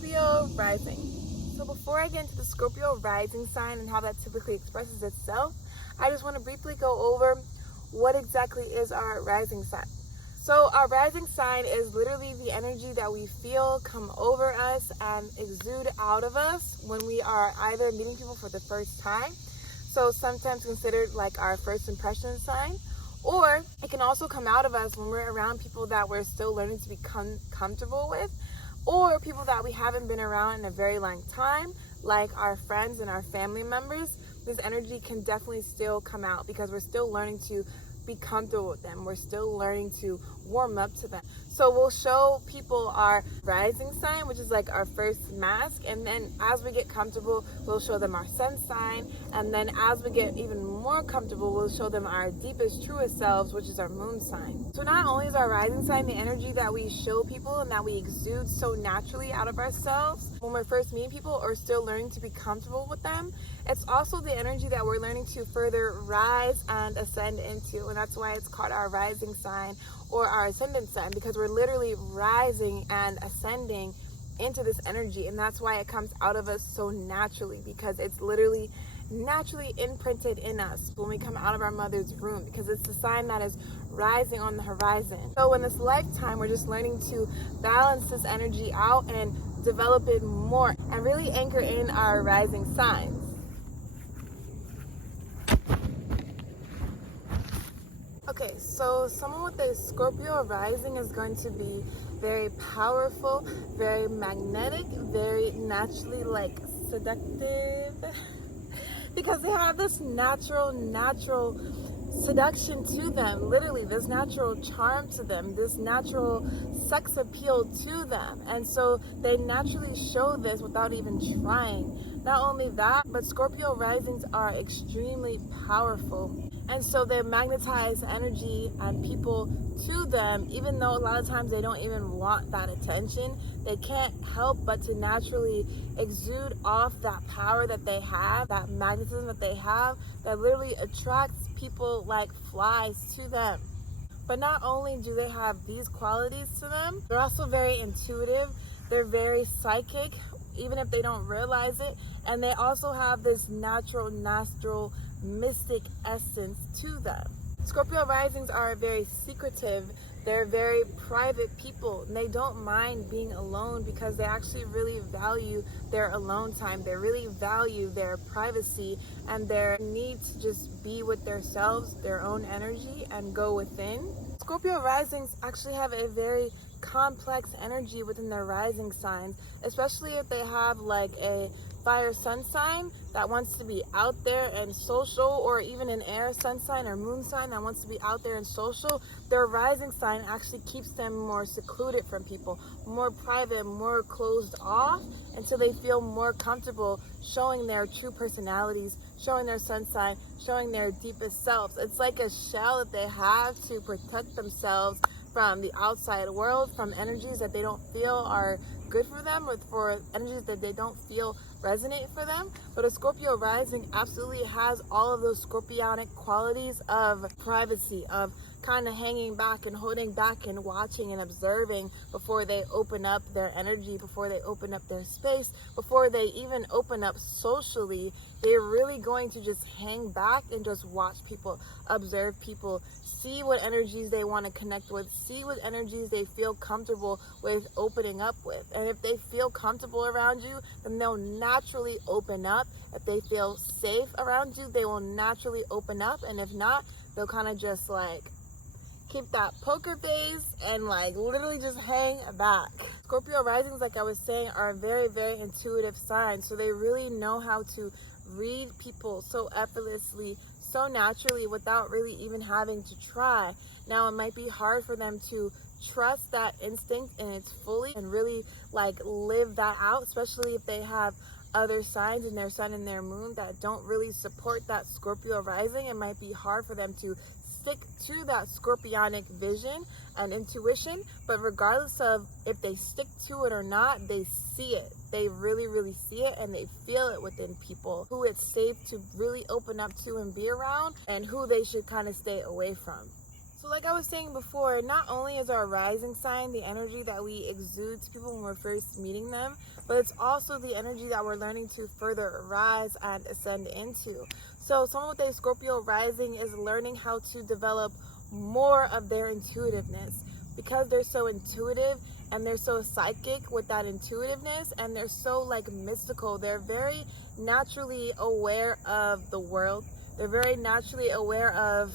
Scorpio Rising. So before I get into the Scorpio Rising sign and how that typically expresses itself, I just want to briefly go over what exactly is our rising sign. So our rising sign is literally the energy that we feel come over us and exude out of us when we are either meeting people for the first time, so sometimes considered like our first impression sign, or it can also come out of us when we're around people that we're still learning to become comfortable with, or people that we haven't been around in a very long time, like our friends and our family members. This energy can definitely still come out because we're still learning to be comfortable with them. We're still learning to warm up to them. So we'll show people our rising sign, which is like our first mask, and then as we get comfortable, we'll show them our sun sign, and then as we get even more comfortable, we'll show them our deepest, truest selves, which is our moon sign. So not only is our rising sign the energy that we show people and that we exude so naturally out of ourselves when we're first meeting people or still learning to be comfortable with them, it's also the energy that we're learning to further rise and ascend into, and that's why it's called our rising sign or our ascendant sign, because we're literally rising and ascending into this energy, and that's why it comes out of us so naturally, because it's literally naturally imprinted in us when we come out of our mother's womb, because it's the sign that is rising on the horizon. So in this lifetime, we're just learning to balance this energy out and develop it more and really anchor in our rising signs. Okay, so someone with a Scorpio rising is going to be very powerful, very magnetic, very naturally seductive, because they have this natural seduction to them, literally this natural charm to them, this natural sex appeal to them, and so they naturally show this without even trying. Not only that, but Scorpio risings are extremely powerful, and so they magnetize energy and people to them, even though a lot of times they don't even want that attention. They can't help but to naturally exude off that power that they have, that magnetism that they have, that literally attracts people like flies to them. But not only do they have these qualities to them, they're also very intuitive, they're very psychic, even if they don't realize it, and they also have this natural mystic essence to them. Scorpio risings are very secretive, they're very private people, and they don't mind being alone because they actually really value their alone time. They really value their privacy and their need to just be with themselves, their own energy, and go within. Scorpio risings actually have a very complex energy within their rising signs, especially if they have like a fire sun sign that wants to be out there and social, or even an air sun sign or moon sign that wants to be out there and social. Their rising sign actually keeps them more secluded from people, more private, more closed off, until they feel more comfortable showing their true personalities, showing their sun sign, showing their deepest selves. It's like a shell that they have to protect themselves from the outside world, from energies that they don't feel are good for them, or for energies that they don't feel resonate for them. But a Scorpio rising absolutely has all of those scorpionic qualities of privacy, of kind of hanging back and holding back and watching and observing before they open up their energy, before they open up their space, before they even open up socially. They're really going to just hang back and just watch people, observe people, see what energies they want to connect with, see what energies they feel comfortable with opening up with. And if they feel comfortable around you, then they'll naturally open up. If they feel safe around you, they will naturally open up. And if not, they'll kind of just keep that poker face and literally just hang back. Scorpio risings, like I was saying, are a very, very intuitive sign. So they really know how to read people so effortlessly, so naturally, without really even having to try. Now, it might be hard for them to trust that instinct in its fully and really live that out, especially if they have other signs in their sun and their moon that don't really support that Scorpio rising. It might be hard for them to stick to that scorpionic vision and intuition, but regardless of if they stick to it or not, they see it. They really, really see it, and they feel it within people, who it's safe to really open up to and be around, and who they should kind of stay away from. So like I was saying before, not only is our rising sign the energy that we exude to people when we're first meeting them, but it's also the energy that we're learning to further rise and ascend into. So someone with a Scorpio rising is learning how to develop more of their intuitiveness, because they're so intuitive and they're so psychic with that intuitiveness, and they're so like mystical. They're very naturally aware of the world. They're very naturally aware of,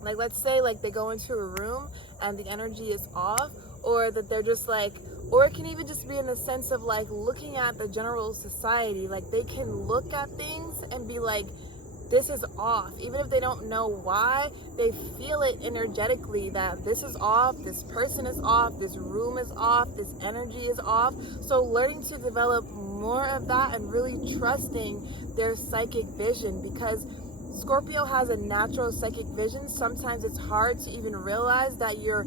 like, let's say like they go into a room and the energy is off, or that they're just like, or it can even just be in the sense of like looking at the general society. Like they can look at things and be like, this is off. Even if they don't know why, they feel it energetically that this is off, this person is off, this room is off, this energy is off. So learning to develop more of that and really trusting their psychic vision, because Scorpio has a natural psychic vision. Sometimes it's hard to even realize that you're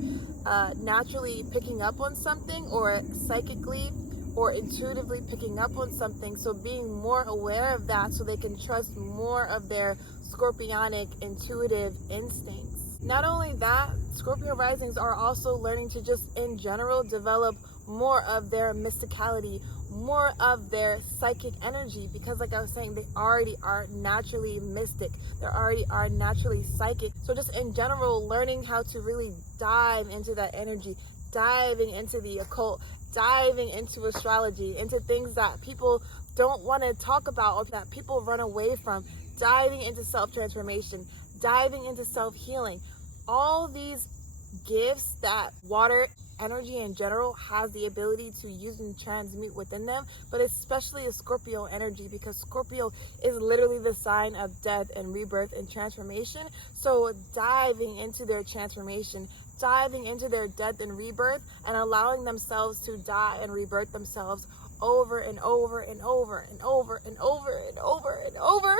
naturally picking up on something, or psychically or intuitively picking up on something. So being more aware of that so they can trust more of their scorpionic intuitive instincts. Not only that, Scorpio risings are also learning to just in general develop more of their mysticality, more of their psychic energy, because like I was saying, they already are naturally mystic. They already are naturally psychic. So just in general, learning how to really dive into that energy, diving into the occult, diving into astrology, into things that people don't want to talk about or that people run away from, diving into self-transformation, diving into self-healing. All these gifts that water energy in general has the ability to use and transmute within them, but especially a Scorpio energy, because Scorpio is literally the sign of death and rebirth and transformation. So diving into their transformation, diving into their death and rebirth, and allowing themselves to die and rebirth themselves over and over and over and over and over and over and over.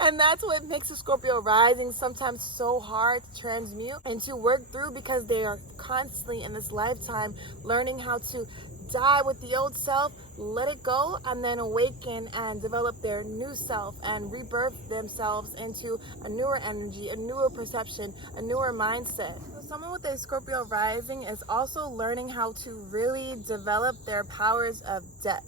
And that's what makes a Scorpio rising sometimes so hard to transmute and to work through, because they are constantly in this lifetime learning how to die with the old self, let it go, and then awaken and develop their new self and rebirth themselves into a newer energy, a newer perception, a newer mindset. So someone with a Scorpio rising is also learning how to really develop their powers of depth.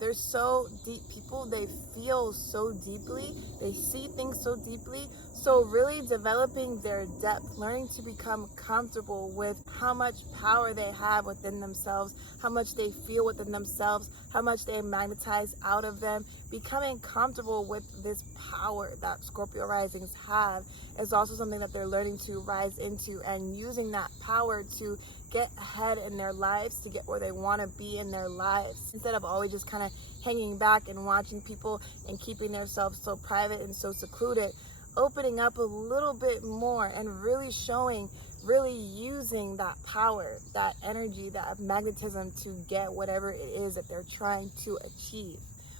They're so deep people. They feel so deeply. They see things so deeply. So really developing their depth, learning to become comfortable with how much power they have within themselves, how much they feel within themselves, how much they magnetize out of them. Becoming comfortable with this power that Scorpio risings have is also something that they're learning to rise into, and using that power to get ahead in their lives, to get where they want to be in their lives, instead of always just kind of hanging back and watching people and keeping themselves so private and so secluded. Opening up a little bit more and really showing, really using that power, that energy, that magnetism to get whatever it is that they're trying to achieve.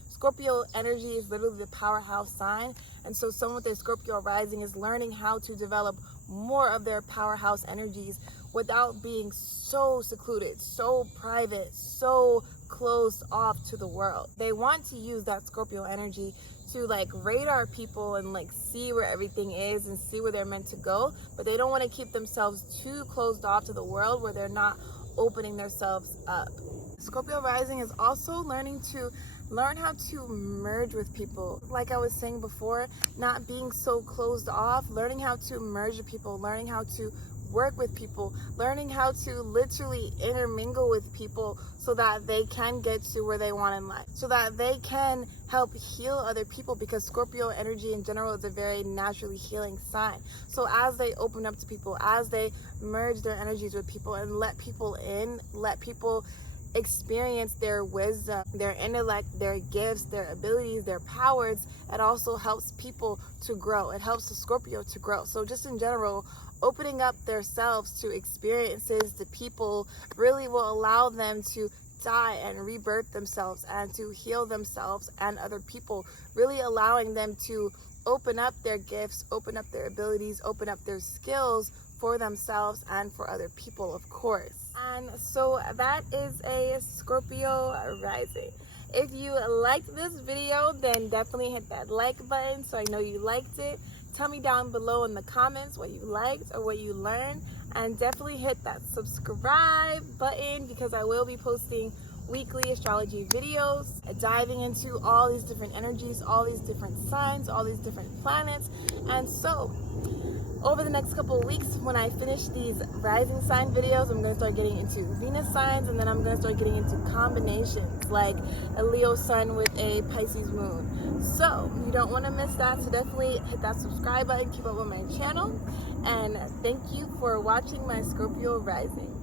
Scorpio energy is literally the powerhouse sign, and so someone with a Scorpio rising is learning how to develop more of their powerhouse energies without being so secluded, so private, so closed off to the world. They want to use that Scorpio energy to like radar people and like see where everything is and see where they're meant to go, but they don't want to keep themselves too closed off to the world where they're not opening themselves up. Scorpio rising is also learning how to merge with people. Like I was saying before, not being so closed off, learning how to merge with people, learning how to work with people, learning how to literally intermingle with people so that they can get to where they want in life, so that they can help heal other people, because Scorpio energy in general is a very naturally healing sign. So as they open up to people, as they merge their energies with people and let people in, let people experience their wisdom, their intellect, their gifts, their abilities, their powers, it also helps people to grow. It helps the Scorpio to grow. So just in general, opening up themselves to experiences, to people, really will allow them to die and rebirth themselves and to heal themselves and other people, really allowing them to open up their gifts, open up their abilities, open up their skills for themselves and for other people, of course. And so that is a Scorpio rising. If you liked this video, then definitely hit that like button so I know you liked it. Tell me down below in the comments what you liked or what you learned, and definitely hit that subscribe button because I will be posting weekly astrology videos, diving into all these different energies, all these different signs, all these different planets. And so over the next couple of weeks, when I finish these rising sign videos, I'm going to start getting into Venus signs, and then I'm going to start getting into combinations like a Leo sun with a Pisces moon. So you don't want to miss that, so definitely hit that subscribe button, keep up with my channel, and thank you for watching my Scorpio Rising.